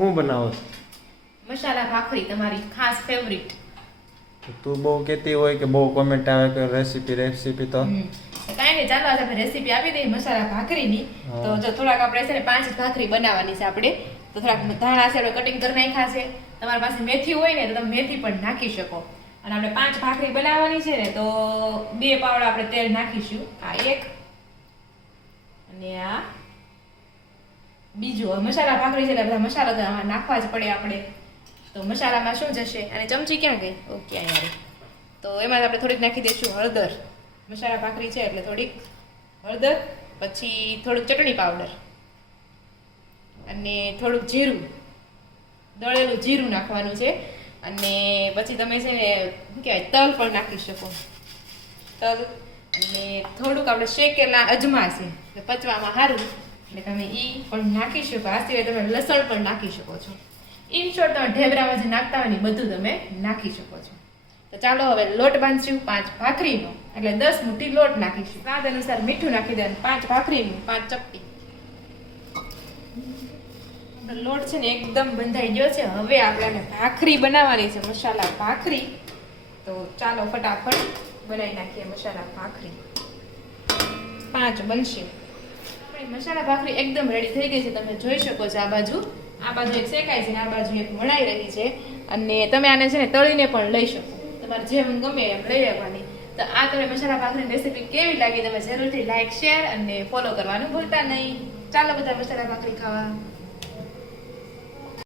હું બનાવો મસાલા ભાખરી તમારી ખાસ ફેવરિટ. તું બહુ કહેતી હોય કે બહુ કોમેન્ટ આવે કે રેસીપી તો કાંઈ નહીં, ચાલો આજે આપણે રેસીપી આપી દઈએ મસાલા ભાખરીની. તો જો થોડાક આપણે છે ને 5 ભાખરી બનાવવાની છે આપણે. તો થોડાક ધાણા છે આપણે કટિંગ કરી નાખ્યા છે. તમારી પાસે મેથી હોય ને તો તમે મેથી પણ નાખી શકો. અને આપણે 5 ભાખરી બનાવવાની છે ને તો 2 પાવડા આપણે તેલ નાખીશું. આ એક અને આ બીજું. મસાલા ભાખરી છે એટલે બધા મસાલા તો આમાં નાખવા જ પડે આપણે. તો મસાલામાં શું જશે? અને ચમચી ક્યાં ગઈ? ઓકે અહીંયા. તો એમાં આપણે થોડીક નાખી દઈશું હળદર. મસાલા ભાખરી છે એટલે થોડીક હળદર, પછી થોડુંક ચટણી પાવડર અને થોડુંક જીરું, દળેલું જીરું નાખવાનું છે. અને પછી તમે છે ને શું કહેવાય તલ પણ નાખી શકો. તલ અને થોડુંક આપણે શેકેલા અજમા છે એટલે પચવામાં સારું એટલે તમે એ પણ નાખી શકો. આ સિવાય તમે લસણ પણ નાખી શકો છો. ઇન શોર્ટ તમે ઢેબરામાં જે નાખતા હોય ને બધું તમે નાખી શકો છો. તો ચાલો હવે લોટ બાંધશું 5 ભાખરીનો એટલે 10 મુઠ્ઠી લોટ નાખીશું. સ્વાદ અનુસાર મીઠું નાખી દેવાનું. 5 ભાખરીનું 5 ચપટી. લોટ છે ને એકદમ બંધાઈ ગયો છે. હવે આપણે ભાખરી બનાવવાની છે, મસાલા ભાખરી. તો ચાલો ફટાફટ બનાવી નાખીએ મસાલા ભાખરી. 5 બનશે. આપણી મસાલા ભાખરી એકદમ રેડી થઈ ગઈ છે. તમે જોઈ શકો છો આ બાજુ એક શેકાય છે ને આ બાજુ એક વણાઈ રહી છે. અને તમે આને છે ને તળીને પણ લઈ શકો. તમારે જેમ ગમે એમ લઈ લેવાની. તો આ તમે મસાલા ભાખરીની રેસીપી કેવી લાગી તમે જરૂરથી લાઈક, શેર અને ફોલો કરવાનું ભૂલતા નહીં. ચાલો બધા મસાલા ભાખરી ખાવા.